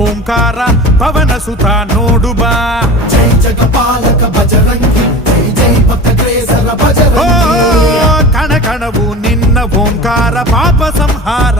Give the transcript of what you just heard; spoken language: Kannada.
ಓಂಕಾರ ಪವನ ಸುತ ನೋಡು ಬಾ. ಜೈ ಜಗಪಾಲಕ ಬಜರಂಗಿ, ಜೈ ಜೈ ಭಕ್ತಗ್ರೇಸರ ಬಜರಂಗಿ. ಕಣ ಕಣವು ನಿನ್ನ ಓಂಕಾರ ಪಾಪ ಸಂಹಾರ